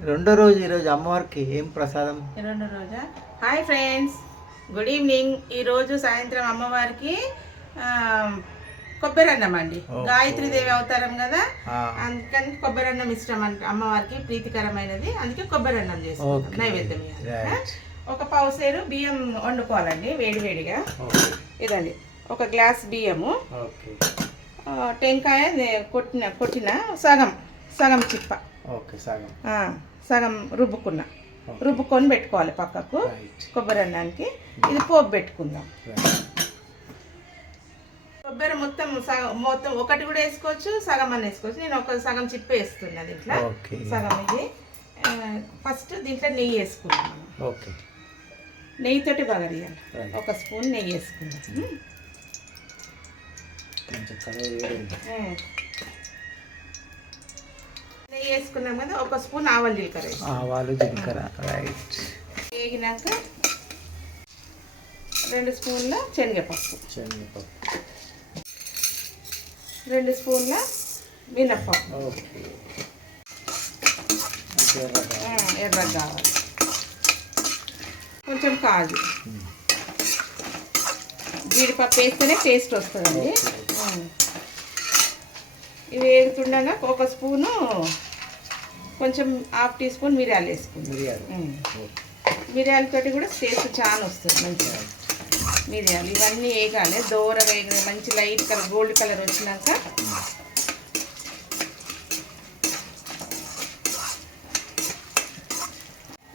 రెండో రోజు ఈరోజు అమ్మవారికి ఏం ప్రసాదం? రెండో రోజా? హాయ్ ఫ్రెండ్స్ గుడ్ ఈవినింగ్ ఈరోజు సాయంత్రం అమ్మవారికి కొబ్బరి అన్నం అండి. గాయత్రి దేవి అవతారం కదా? అందుకని కొబ్బరి అన్నం ఇష్టం అంట అమ్మవారికి ప్రీతికరమైనది. అందుకే కొబ్బరి అన్నం చేసుకుంటాం. నైవేద్యం. ఒక పావు సేరు బియ్యం వండుకోవాలండి వేడివేడిగా. ఇదండి. ఒక గ్లాస్ బియ్యము. టెంకాయ కొట్టిన కొట్టిన సగం సగం చిప్ప. సగం. రుబ్బుకున్న. రుబ్బుకొని పెట్టుకోవాలి పక్కకు కొబ్బరి అన్నానికి. ఇది పోపు పెట్టుకుందాం. కొబ్బరి మొత్తం సగం మొత్తం ఒకటి కూడా వేసుకోవచ్చు సగం అని వేసుకోవచ్చు. నేను ఒక సగం చిప్ప వేస్తున్నా దీంట్లో. సగం ఇది. ఫస్ట్ దీంట్లో నెయ్యి వేసుకున్నాం ఓకే. నెయ్యితోటి బాగా తీయాలి. ఒక స్పూన్ నెయ్యి వేసుకుందాం. వేసుకున్నాం కదా ఒక స్పూన్ ఆవల జీలకర్ర ఆవాలు జీలకర్ర రైట్. వేగినాక రెండు స్పూన్ల శనగపప్పు. శనగపప్పు. రెండు స్పూన్ల మినప్పప్పు. ఎర్రగా కావాలి. కొంచెం కాజు. జీడిపప్పు వేస్తేనే టేస్ట్ వస్తుందండి. ఇవి వేగుతుండగా ఒక స్పూను కొంచెం హాఫ్ టీ స్పూన్ మిరియాలు వేసుకుందాం. మిరియాలతోటి కూడా టేస్ట్ చాలా వస్తుంది మంచిగా. మిరియాలు ఇవన్నీ వేగాలి దూరగా వేగాలి మంచి లైట్ కలర్ గోల్డ్ కలర్ వచ్చినాక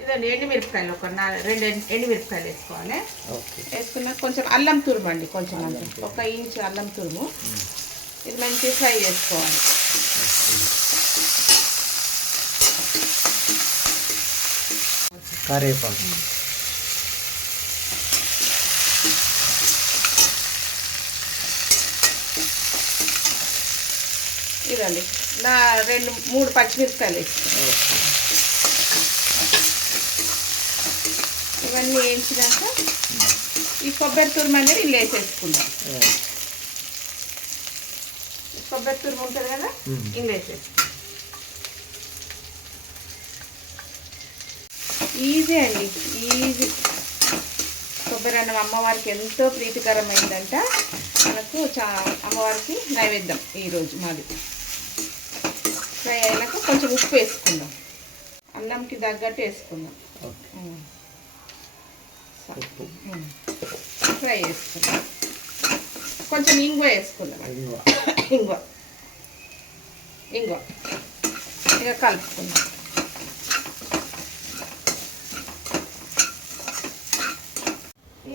ఇదండి ఎండుమిరపకాయలు ఒక రెండు ఎండు- ఎండుమిరపకాయలు వేసుకోవాలి. ఓకే. వేసుకున్నాక కొంచెం అల్లం తురుము అండి కొంచెం అంత. ఒక ఇంచు అల్లం తురుము. ఇది మంచిగా ఫ్రై చేసుకోవాలి. కరేపాకు. ఇదండి నా రెండు మూడు పచ్చిమిరపకాయలు ఇవన్నీ వేయించినాక ఈ కొబ్బరి తురుము అనేది ఇల్లు వేసేసుకుందాం. కొబ్బరి తురుము ఉంటుంది కదా. ఇల్లు వేసేసుకుందాం. ఈజీ అండి. ఈజీ కొబ్బరి అన్నం అమ్మవారికి ఎంతో ప్రీతికరమైందంట. మనకు చా అమ్మవారికి నైవేద్యం ఈరోజు మాది. ఫ్రై అయినాక కొంచెం ఉప్పు వేసుకుందాం. అన్నంకి తగ్గట్టు వేసుకుందాం. ఫ్రై చేసుకుందాం కొంచెం ఇంగువ వేసుకుందాం. ఇంగువ. ఇంగువ. ఇక కలుపుకుందాం.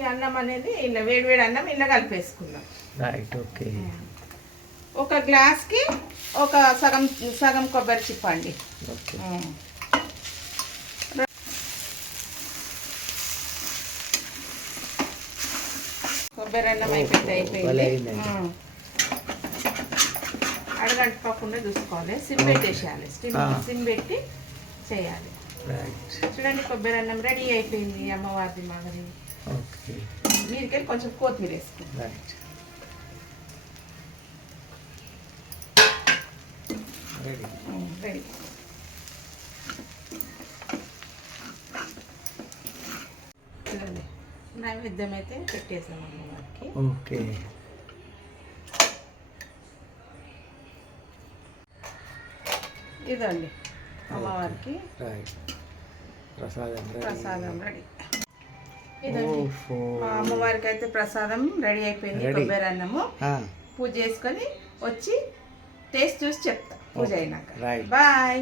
ఈ అన్నం అనేది ఇలా వేడి వేడి అన్నం ఇలా కలిపేసుకుందాం. రైట్ ఓకే ఒక గ్లాస్కి ఒక సగం సగం కొబ్బరి చిప్ప అండి. Okay um. కొబ్బరి అన్నం అయిపోయింది భలే అయిపోయింది. ఉమ్. అడగంటుకోకుండా చూసుకోవాలి సిమ్ పెట్టేసేయాలి. సిమ్ ఆ. సిమ్ పెట్టి చేయాలి. చూడండి కొబ్బరి అన్నం రెడీ అయిపోయింది అమ్మవారిది ఓకే మీరికెళ్ళి కొంచెం కొత్తిమీర వేసుకుంది రైట్. రెడీ. నైవేద్యం అయితే పెట్టేసాం అమ్మవారికి ఓకే. ఇదండి అమ్మవారికి ప్రసాదం ప్రసాదం రెడీ. మా అమ్మవారికి అయితే ప్రసాదం రెడీ అయిపోయింది. కొబ్బరి అన్నము పూజ చేసుకొని వచ్చి టేస్ట్ చూసి చెప్తా పూజ. అయినాక. బాయ్